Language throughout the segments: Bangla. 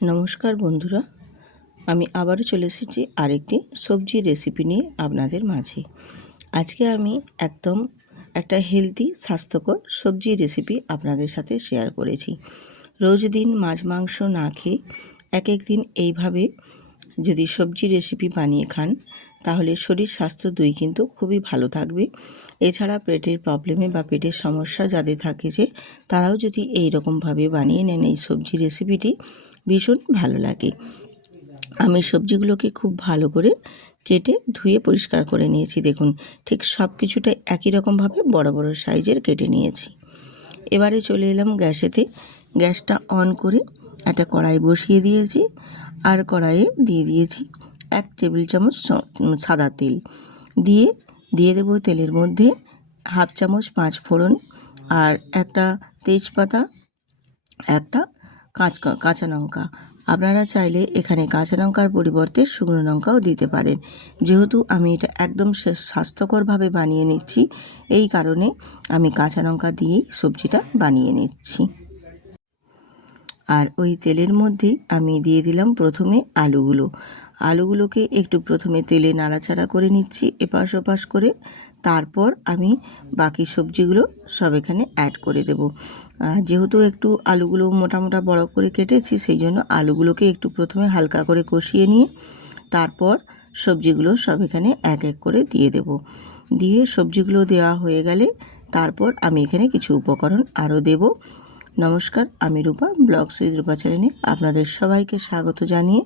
নমস্কার বন্ধুরা, আমি আবারও চলে এসেছি আরেকটি সবজির রেসিপি নিয়ে আপনাদের মাঝে। আজকে আমি একদম একটা হেলদি স্বাস্থ্যকর সবজির রেসিপি আপনাদের সাথে শেয়ার করেছি। রোজ দিন মাছ মাংস না খেয়ে এক দিন এইভাবে যদি সবজির রেসিপি বানিয়ে খান তাহলে শরীর স্বাস্থ্য দুই কিন্তু খুবই ভালো থাকবে। এছাড়া পেটের প্রবলেমে বা পেটের সমস্যা যাদের থাকে যে তারাও যদি এই রকমভাবে বানিয়ে নেন এই সবজির রেসিপিটি ভীষণ ভালো লাগে। আমি সবজিগুলোকে খুব ভালো করে কেটে ধুয়ে পরিষ্কার করে নিয়েছি। দেখুন, ঠিক সব কিছুটা একই রকমভাবে বড় বড় সাইজের কেটে নিয়েছি। এবারে চলে এলাম গ্যাসেতে। গ্যাসটা অন করে একটা কড়াই বসিয়ে দিয়েছি, আর কড়াইয়ে দিয়ে দিয়েছি 1 টেবিল চামচ সাদা তেল। দিয়ে দেবো তেলের মধ্যে 1/2 চামচ 5 ফোড়ন, আর একটা তেজপাতা, একটা কাঁচা লঙ্কা। আপনারা চাইলে এখানে কাঁচা লঙ্কার পরিবর্তে শুকনো লঙ্কাও দিতে পারেন। যেহেতু আমি এটা একদম স্বাস্থ্যকরভাবে বানিয়ে নিচ্ছি, এই কারণে আমি কাঁচা লঙ্কা দিয়েই সবজিটা বানিয়ে নিচ্ছি। আর ওই তেলের মধ্যেই আমি দিয়ে দিলাম প্রথমে আলুগুলোকে একটু প্রথমে তেলে নাড়াচাড়া করে নিচ্ছি এপাশ ওপাশ করে। তারপর আমি বাকি সবজিগুলো সব এখানে অ্যাড করে দেব। যেহেতু একটু আলুগুলো মোটা মোটা বড় করে কেটেছি, সেই জন্য আলুগুলোকে একটু প্রথমে হালকা করে কষিয়ে নিয়ে তারপর সবজিগুলো সব এখানে এক এক করে দিয়ে দেব। দিয়ে সবজিগুলো দেওয়া হয়ে গেলে তারপর আমি এখানে কিছু উপকরণ আরও দেব। নমস্কার, আমি রূপা, ব্লগস উইথ রূপা চ্যানেলে আপনাদের সবাইকে স্বাগত জানিয়ে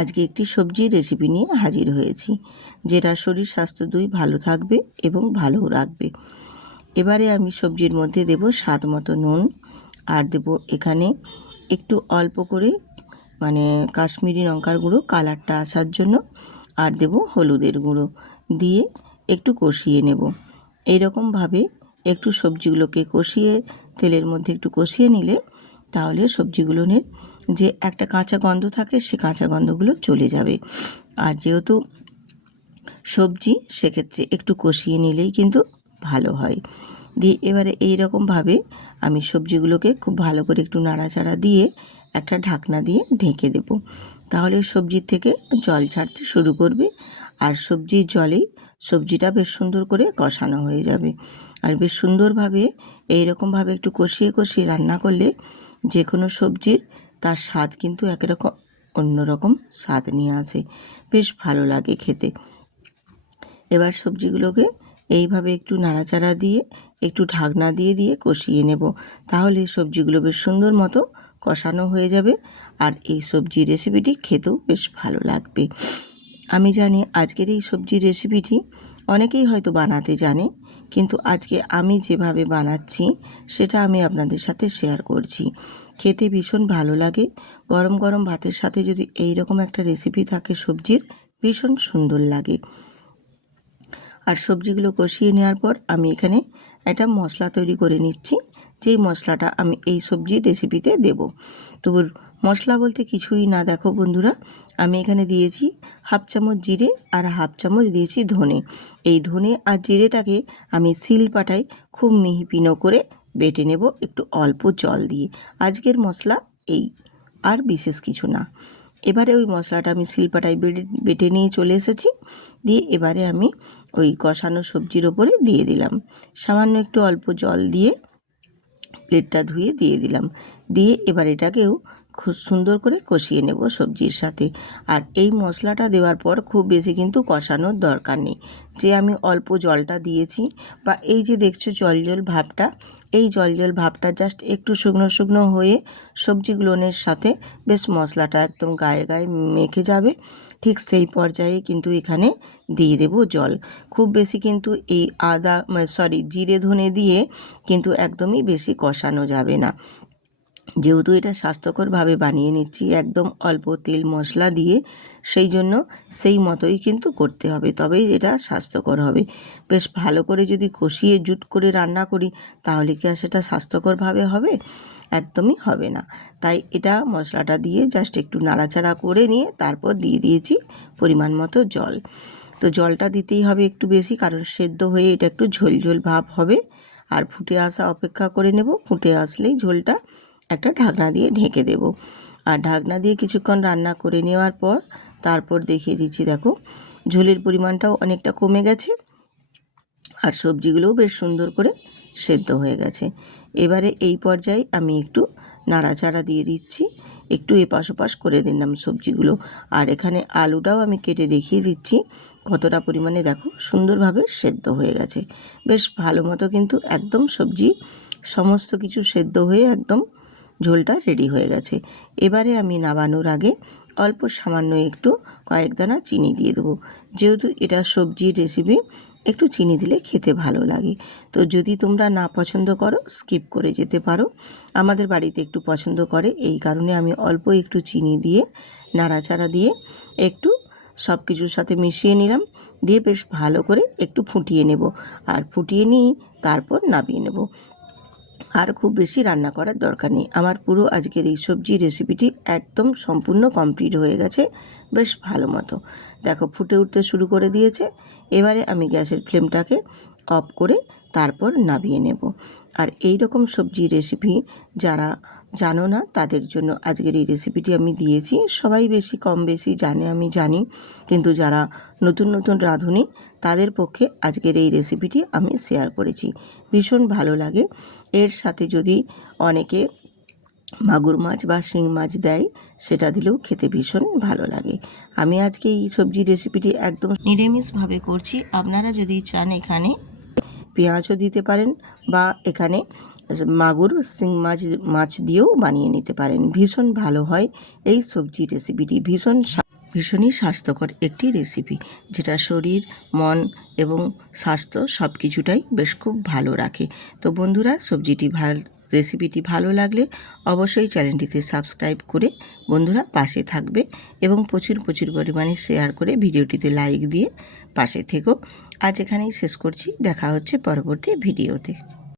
আজকে একটি সবজির রেসিপি নিয়ে হাজির হয়েছি, যেটা শরীর স্বাস্থ্য দুই ভালো থাকবে এবং ভালো রাখবে। এবারে আমি সবজির মধ্যে দেব স্বাদ মতো নুন, আর দেব এখানে একটু অল্প করে কাশ্মীরি লঙ্কার গুঁড়ো কালারটা আসার জন্য, আর দেব হলুদের গুঁড়ো। দিয়ে একটু কষিয়ে নেব। এইরকমভাবে একটু সবজিগুলোকে কষিয়ে তেলের মধ্যে একটু কষিয়ে নিলে তাহলে সবজিগুলোর যে একটা কাঁচা গন্ধ থাকে সে কাঁচা গন্ধগুলো চলে যাবে। আর যেহেতু সবজি, সেক্ষেত্রে একটু কষিয়ে নিলেই কিন্তু ভালো হয়। দিয়ে এবারে এই রকমভাবে আমি সবজিগুলোকে খুব ভালো করে একটু নাড়াচাড়া দিয়ে একটা ঢাকনা দিয়ে ঢেকে দেব। তাহলে সবজির থেকে জল ছাড়তে শুরু করবে, আর সবজির জলেই সবজিটা বেশ সুন্দর করে কষানো হয়ে যাবে। আর বেশ সুন্দরভাবে এই রকমভাবে একটু কষিয়ে কষিয়ে রান্না করলে যে কোনো সবজির তার স্বাদ কিন্তু একরকম অন্যরকম স্বাদ নিয়ে আসে, বেশ ভালো লাগে খেতে। এবার সবজিগুলোকে এইভাবে একটু নাড়াচাড়া দিয়ে একটু ঢাকনা দিয়ে দিয়ে কষিয়ে নেব। তাহলে সবজিগুলো বেশ সুন্দর মতো কষানো হয়ে যাবে, আর এই সবজির রেসিপিটি খেতেও বেশ ভালো লাগবে। আমি জানি আজকের এই সবজির রেসিপিটি অনেকেই হয়তো বানাতে জানে, কিন্তু আজকে আমি যেভাবে বানাচ্ছি সেটা আমি আপনাদের সাথে শেয়ার করছি। খেতে ভীষণ ভালো লাগে। গরম গরম ভাতের সাথে যদি এই রকম একটা রেসিপি থাকে সবজির, ভীষণ সুন্দর লাগে। আর সবজিগুলো কষিয়ে নেওয়ার পর আমি এখানে একটা মশলা তৈরি করে নিচ্ছি, যেই মশলাটা আমি এই সবজির রেসিপিতে দেব। তো মশলা বলতে কিছুই না, দেখো বন্ধুরা, আমি এখানে দিয়েছি 1/2 চামচ জিরে আর 1/2 চামচ দিয়েছি ধনে। এই ধনে আর জিরেটাকে আমি শিলপাটায় খুব মিহি করে বেটে নেব, একটু অল্প জল দিয়ে। আজকের মশলা এই, আর বিশেষ কিছু না। এবারে ওই মশলাটা আমি শিলপাটায় বেটে নিয়ে চলে এসেছি। দিয়ে এবারে আমি ওই কষানো সবজির ওপরে দিয়ে দিলাম। সামান্য একটু অল্প জল দিয়ে প্লেটটা ধুয়ে দিয়ে দিলাম। দিয়ে এবার এটাকেও খুব সুন্দর করে কষিয়ে নেব সবজির সাথে। আর এই মশলাটা দেওয়ার পর খুব বেশি কিন্তু কষানোর দরকার নেই। যে আমি অল্প জলটা দিয়েছি, বা এই যে দেখছো জল জল ভাবটা, এই জল জল ভাবটা জাস্ট একটু শুকনো শুকনো হয়ে সবজিগুলোনের সাথে বেশ মশলাটা একদম গায়ে গায়ে মেখে যাবে। ঠিক সেই পর্যায়ে কিন্তু এখানে দিয়ে দেব জল। খুব বেশি কিন্তু এই জিরে ধনে দিয়ে কিন্তু একদমই বেশি কষানো যাবে না। যেহেতু এটা স্বাস্থ্যকরভাবে বানিয়ে নিচ্ছি একদম অল্প তেল মশলা দিয়ে, সেই জন্য সেই মতোই কিন্তু করতে হবে, তবেই এটা স্বাস্থ্যকর হবে। বেশ ভালো করে যদি কষিয়ে জুট করে রান্না করি তাহলে কি আর সেটা স্বাস্থ্যকরভাবে হবে? একদমই হবে না। তাই এটা মশলাটা দিয়ে জাস্ট একটু নাড়াচাড়া করে নিয়ে তারপর দিয়ে দিয়েছি পরিমাণ মতো জল। তো জলটা দিতেই হবে একটু বেশি, কারণ সেদ্ধ হয়ে এটা একটু ঝোল ঝোল ভাব হবে। আর ফুটে আসা অপেক্ষা করে নেব। ফুটে আসলেই ঝোলটা একটা ঢাকনা দিয়ে ঢেকে দেব। আর ঢাকনা দিয়ে কিছুক্ষণ রান্না করে নেওয়ার পর তারপর দেখিয়ে দিচ্ছি, দেখো ঝোলের পরিমাণটাও অনেকটা কমে গেছে আর সবজিগুলোও বেশ সুন্দর করে সেদ্ধ হয়ে গেছে। এবারে এই পর্যায়ে আমি একটু নাড়াচাড়া দিয়ে দিচ্ছি, একটু এপাশ ওপাশ করে দিলাম সবজিগুলো। আর এখানে আলুটাও আমি কেটে দেখিয়ে দিচ্ছি কতটা পরিমাণে, দেখো সুন্দরভাবে সেদ্ধ হয়ে গেছে। বেশ ভালো মতো কিন্তু একদম সবজি সমস্ত কিছু সেদ্ধ হয়ে একদম ঝোলটা রেডি হয়ে গেছে। এবারে আমি নামানোর আগে অল্প সামান্য একটু কয়েক দানা চিনি দিয়ে দেবো। যেহেতু এটা সবজির রেসিপি, একটু চিনি দিলে খেতে ভালো লাগে। তো যদি তোমরা না পছন্দ করো স্কিপ করে যেতে পারো। আমাদের বাড়িতে একটু পছন্দ করে, এই কারণে আমি অল্প একটু চিনি দিয়ে নাড়াচাড়া দিয়ে একটু সব কিছুর সাথে মিশিয়ে নিলাম। দিয়ে বেশ ভালো করে একটু ফুটিয়ে নেব, আর ফুটিয়ে নিয়ে তারপর নামিয়ে নেব। আর খুব বেশি রান্না করার দরকার নেই। আমার পুরো আজকের এই সবজি রেসিপিটি একদম সম্পূর্ণ কমপ্লিট হয়ে গেছে বেশ ভালো মতো। দেখো ফুটে উঠতে শুরু করে দিয়েছে। এবারে আমি গ্যাসের ফ্লেমটাকে অফ করে তারপর নামিয়ে নেব। আর এই রকম সবজি রেসিপি যারা জানো না তাদের জন্য আজকের এই রেসিপিটি আমি দিয়েছি। সবাই বেশি কম বেশি জানে আমি জানি, কিন্তু যারা নতুন নতুন রাঁধুনি তাদের পক্ষে আজকের এই রেসিপিটি আমি শেয়ার করেছি। ভীষণ ভালো লাগে। এর সাথে যদি অনেকে মাগুর মাছ বা শিং মাছ দেয়, সেটা দিলেও খেতে ভীষণ ভালো লাগে। আমি আজকে এই সবজি রেসিপিটি একদম নিরামিষভাবে করছি। আপনারা যদি চান এখানে পেঁয়াজও দিতে পারেন, বা এখানে মাগুর শিং মাছ দিয়েও বানিয়ে নিতে পারেন। ভীষণ ভালো হয় এই সবজি রেসিপিটি। ভীষণই স্বাস্থ্যকর একটি রেসিপি, যেটা শরীর মন এবং স্বাস্থ্য সব কিছুটাই বেশ খুব ভালো রাখে। তো বন্ধুরা, রেসিপিটি ভালো লাগলে অবশ্যই চ্যানেলটিতে সাবস্ক্রাইব করে বন্ধুরা পাশে থাকবে, এবং প্রচুর পরিমাণে শেয়ার করে ভিডিওটিতে লাইক দিয়ে পাশে থেকো। আজ এখানেই শেষ করছি, দেখা হচ্ছে পরবর্তী ভিডিওতে।